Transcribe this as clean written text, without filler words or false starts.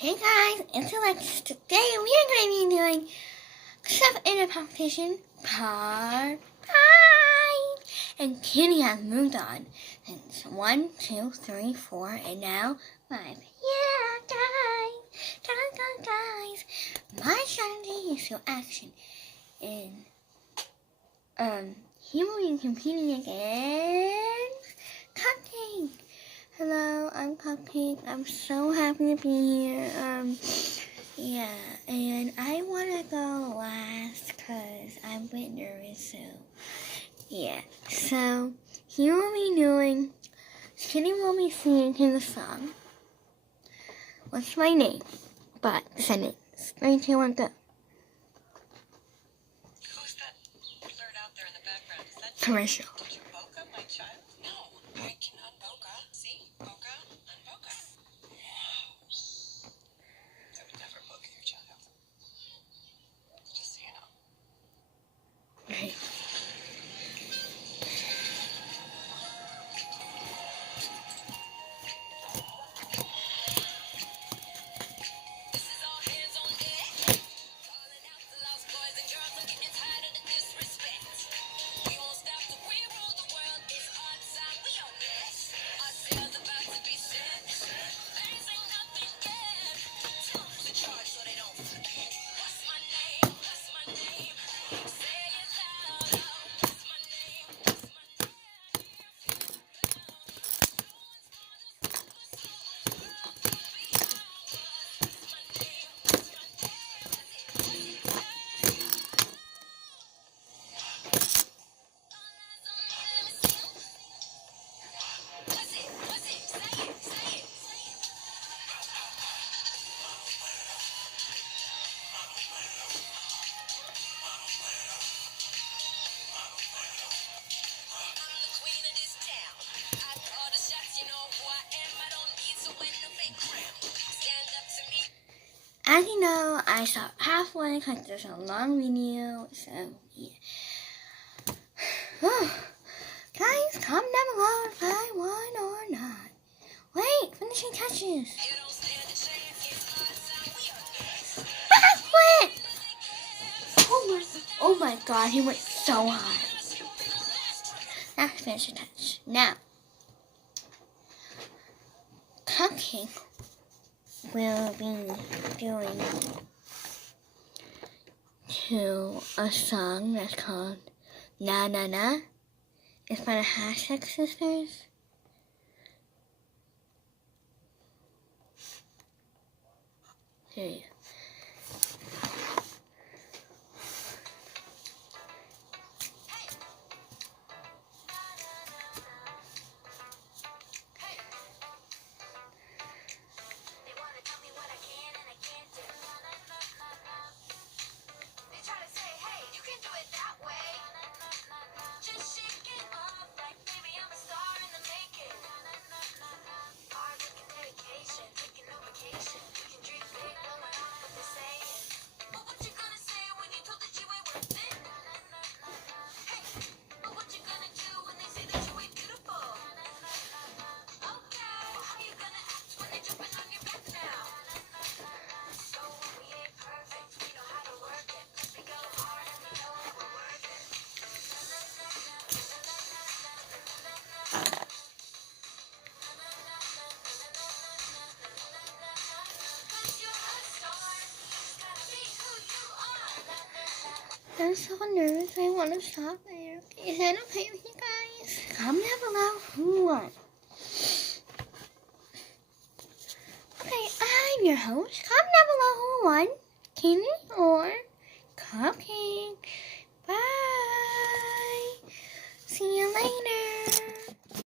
Hey guys, it's Alexis. Today we are going to be doing stuff in a competition part 5. And Kitty has moved on since 1, 2, 3, 4, and now 5. Yeah, guys. My strategy is to action. And he will be competing against Cupcake. Hello, I'm Cupcake. I'm so happy to be here. Yeah, and I want to go last because I'm a bit nervous, so, yeah. So, he will be doing, Kitty will be singing his song. What's my name? But, the sentence. 3, 2, 1, go. Who's that blurred out there in the background? Is that Commercial. Did you Boca, my child? No, I can unboca. See? Boca, unboca. I would never boca your child. Just so you know. Okay. This is all hands on deck. Calling out the lost boys and girls are getting tired of the disrespect. We won't stop till we rule the world. It's our time, we on this. Our sails about to be set. Things ain't nothing yet. Tell them to charge so they don't forget. What's my name? What's my name? Say it loud. What's my name? What's my name? As you know, I stopped halfway because there's a long video, so yeah. Guys, comment down below if I won or not. Wait, finishing touches. Backflip! Oh my god, he went so high. That's finishing touch. Now, Cupcake will be doing to a song that's called Na Na Na. It's by the Hashtag Sisters. Here you go. I'm so nervous. I want to stop there. Is that okay with you guys? Comment down below who won. Okay, I'm your host. Comment down below who won, Kenny or Cupcake.